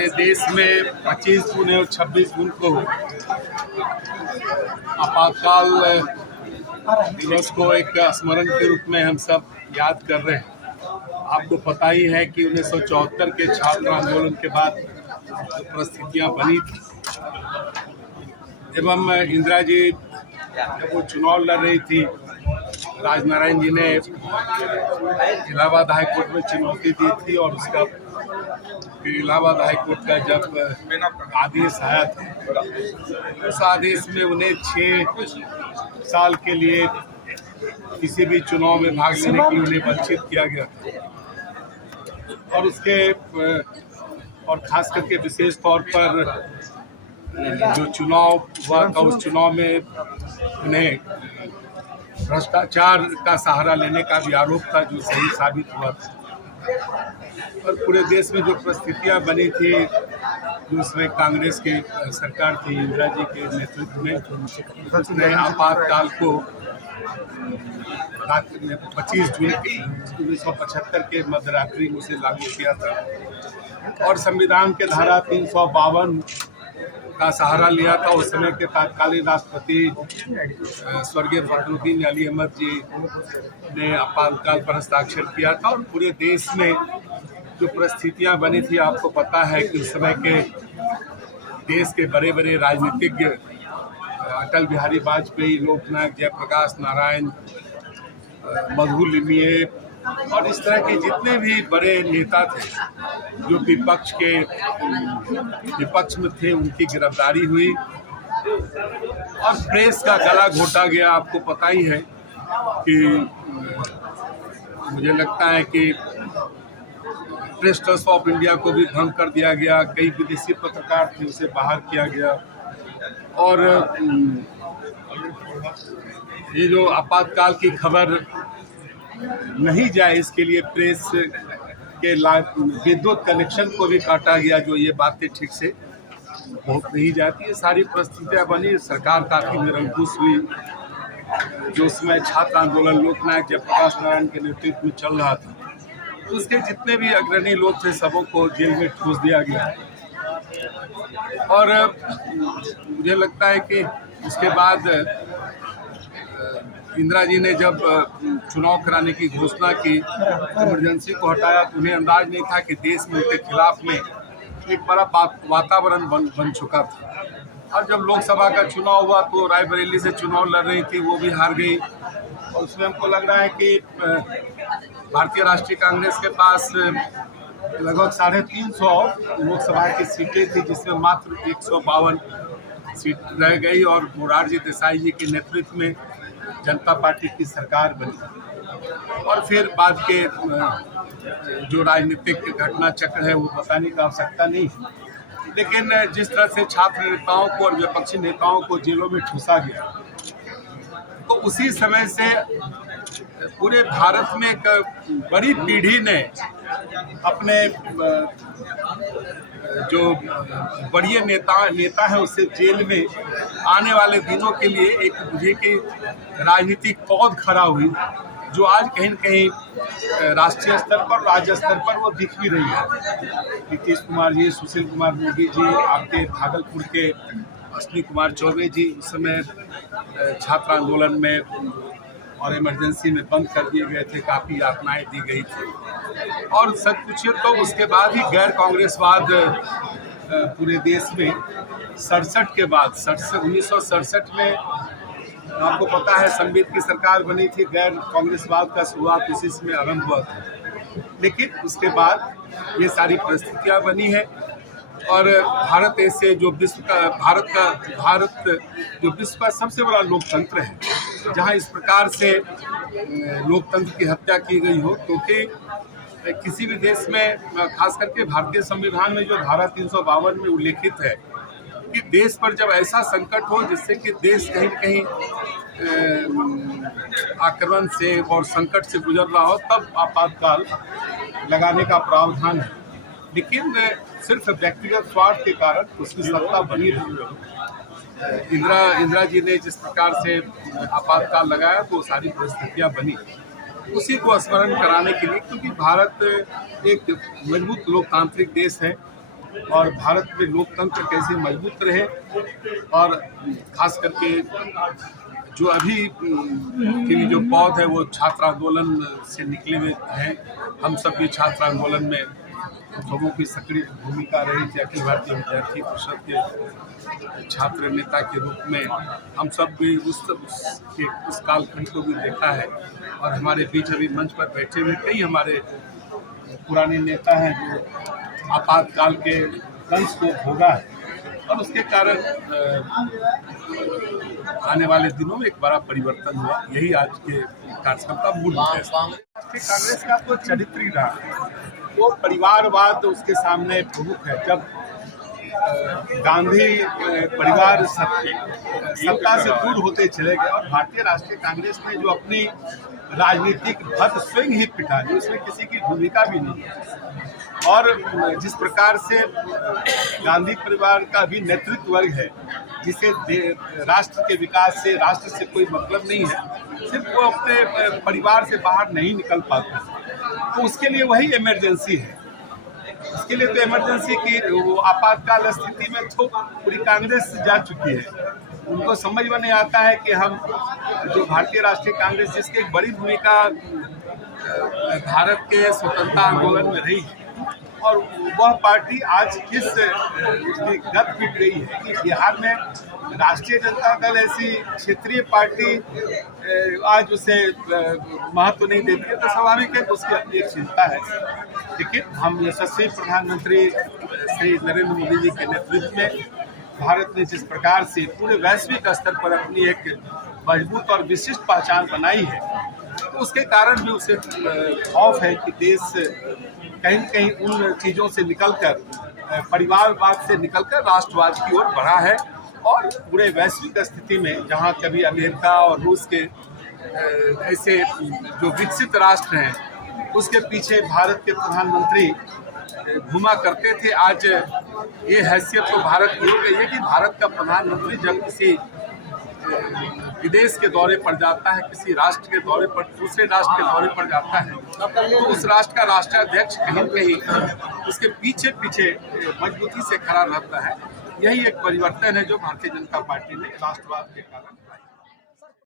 पूरे देश में 25 जून और 26 जून को आपातकाल दिवस को एक स्मरण के रूप में हम सब याद कर रहे हैं। आपको पता ही है कि 1974 के छात्र आंदोलन के बाद जो परिस्थितियां बनी थी एवं इंदिरा जी जब वो चुनाव लड़ रही थी, राजनारायण जी ने इलाहाबाद हाईकोर्ट में चुनौती दी थी और उसका फिर इलाहाबाद हाईकोर्ट का जब आदेश आया था, उस आदेश में उन्हें 6 साल के लिए किसी भी चुनाव में भाग लेने के लिए उन्हें वंचित किया गया था। और खास करके विशेष तौर पर जो चुनाव हुआ था, उस चुनाव में उन्हें भ्रष्टाचार का सहारा लेने का भी आरोप था, जो सही साबित हुआ था। और पूरे देश में जो परिस्थितियां बनी थी, जो उसमें कांग्रेस की सरकार थी इंदिरा जी के नेतृत्व में, उसने आपातकाल को 25 जून 1975 के मध्यरात्रि में उसे लागू किया था और संविधान के धारा 352 का सहारा लिया था। उस समय के तत्कालीन राष्ट्रपति स्वर्गीय फखरुद्दीन अली अहमद जी ने आपातकाल पर हस्ताक्षर किया था और पूरे देश में जो परिस्थितियां बनी थी, आपको पता है कि उस समय के देश के बड़े बड़े राजनीतिज्ञ अटल बिहारी वाजपेयी, लोकनायक जयप्रकाश नारायण, मधु लिमये और इस तरह के जितने भी बड़े नेता थे जो विपक्ष में थे, उनकी गिरफ्तारी हुई और प्रेस का गला घोटा गया। आपको पता ही है कि मुझे लगता है कि प्रेस ट्रस्ट ऑफ इंडिया को भी भंग कर दिया गया, कई विदेशी पत्रकार थे उसे बाहर किया गया और ये जो आपातकाल की खबर नहीं जाए इसके लिए प्रेस के विद्युत कनेक्शन को भी काटा गया, जो ये बातें ठीक से बहुत नहीं जाती। ये सारी परिस्थितियां बनी, सरकार काफी निरंकुश हुई। जो उसमें छात्र आंदोलन लोकनायक जयप्रकाश नारायण के नेतृत्व में चल रहा था, तो उसके जितने भी अग्रणी लोग थे सबों को जेल में ठूस दिया गया और मुझे लगता है कि उसके बाद इंदिरा जी ने जब चुनाव कराने की घोषणा की, इमरजेंसी को हटाया, तो उन्हें अंदाज नहीं था कि देश में उनके खिलाफ में एक बड़ा वातावरण बन चुका था। और जब लोकसभा का चुनाव हुआ तो रायबरेली से चुनाव लड़ रही थी, वो भी हार गई और उसमें हमको लग रहा है कि भारतीय राष्ट्रीय कांग्रेस के पास लगभग 350 लोकसभा की सीटें थी, जिसमें मात्र 152 सीट रह गई और मोरारजी देसाई जी के नेतृत्व में जनता पार्टी की सरकार बनी। और फिर बाद के जो राजनीतिक घटना चक्र है वो बताने की आवश्यकता नहीं, लेकिन जिस तरह से छात्र नेताओं को और विपक्षी नेताओं को जेलों में ठूसा गया, तो उसी समय से पूरे भारत में एक बड़ी पीढ़ी ने अपने जो बड़े नेता है उससे जेल में आने वाले दिनों के लिए एक मुझे की राजनीतिक पौध खड़ा हुई, जो आज कहीं न कहीं राष्ट्रीय स्तर पर, राज्य स्तर पर वो दिख भी रही है। नीतीश कुमार जी, सुशील कुमार मोदी जी, आपके भागलपुर के अश्विनी कुमार चौबे जी उस समय छात्र आंदोलन में और इमरजेंसी में बंद कर दिए गए थे, काफ़ी यातनाएं दी गई थी और सच पूछिए तो उसके बाद ही गैर कांग्रेसवाद पूरे देश में 67 के बाद 1967 में आपको पता है संबित की सरकार बनी थी, गैर कांग्रेसवाद का शुरुआत उसी में आरंभ हुआ था। लेकिन उसके बाद ये सारी परिस्थितियां बनी है और भारत जो विश्व का सबसे बड़ा लोकतंत्र है, जहां इस प्रकार से लोकतंत्र की हत्या की गई हो, क्योंकि किसी भी देश में, खास करके भारतीय संविधान में जो धारा 352 में उल्लेखित है कि देश पर जब ऐसा संकट हो जिससे कि देश कहीं न कहीं आक्रमण से और संकट से गुजर रहा हो, तब आपातकाल लगाने का प्रावधान है। लेकिन सिर्फ व्यक्तिगत स्वार्थ के कारण उसकी सत्ता बनी रही। इंदिरा जी ने जिस प्रकार से आपातकाल लगाया तो सारी परिस्थितियां बनी, उसी को स्मरण कराने के लिए, क्योंकि भारत एक मजबूत लोकतांत्रिक देश है और भारत में लोकतंत्र कैसे मजबूत रहे, और खास करके जो अभी के लिए जो पौध है वो छात्र आंदोलन से निकले हुए हैं। हम सब भी छात्र आंदोलन में लोगों की सक्रिय भूमिका रही थी। अखिल भारतीय विद्यार्थी परिषद के छात्र नेता के रूप में हम सब भी उस कालखंड को भी देखा है। और हमारे बीच अभी मंच पर बैठे हुए कई हमारे पुराने नेता हैं जो आपातकाल के दंश को भोगा है, और उसके कारण आने वाले दिनों में एक बड़ा परिवर्तन हुआ। यही आज के कार्यक्रम का मूल उद्देश्य है। कांग्रेस का तो चरित्र ही रहा, वो परिवारवाद उसके सामने प्रमुख है। जब गांधी परिवार सत्ता से दूर होते चले गए और भारतीय राष्ट्रीय कांग्रेस ने जो अपनी राजनीतिक भत स्वयं ही पिटा ली, उसमें किसी की भूमिका भी नहीं है। और जिस प्रकार से गांधी परिवार का भी नेतृत्व वर्ग है, जिसे राष्ट्र के विकास से, राष्ट्र से कोई मतलब नहीं है, सिर्फ वो अपने परिवार से बाहर नहीं निकल पाते, तो उसके लिए वही इमरजेंसी है। इसके लिए तो इमरजेंसी की वो आपातकाल स्थिति में तो पूरी कांग्रेस जा चुकी है। उनको समझ में नहीं आता है कि हम जो भारतीय राष्ट्रीय कांग्रेस, जिसकी एक बड़ी भूमिका भारत के स्वतंत्रता आंदोलन में रही है, और वह पार्टी आज किस गत पिट गई है कि बिहार में राष्ट्रीय जनता दल ऐसी क्षेत्रीय पार्टी आज उसे महत्व नहीं देती है, तो स्वाभाविक है कि उसकी अपनी एक चिंता है। लेकिन हम यशस्वी प्रधानमंत्री श्री नरेंद्र मोदी जी के नेतृत्व में भारत ने जिस प्रकार से पूरे वैश्विक स्तर पर अपनी एक मजबूत और विशिष्ट पहचान बनाई है, तो उसके कारण भी उसे खौफ है कि देश कहीं न कहीं उन चीज़ों से निकलकर, परिवारवाद से निकलकर राष्ट्रवाद की ओर बढ़ा है। और पूरे वैश्विक स्थिति में जहां कभी अमेरिका और रूस के ऐसे जो विकसित राष्ट्र हैं, उसके पीछे भारत के प्रधानमंत्री घुमा करते थे, आज ये हैसियत तो भारत की हो गई है कि भारत का प्रधानमंत्री जब किसी विदेश के दौरे पर जाता है, किसी राष्ट्र के दौरे पर, दूसरे राष्ट्र के दौरे पर जाता है, तो उस राष्ट्र का राष्ट्राध्यक्ष कहीं न कहीं उसके पीछे पीछे मजबूती से खड़ा रहता है। यही एक परिवर्तन है जो भारतीय जनता पार्टी ने राष्ट्रवाद के कारण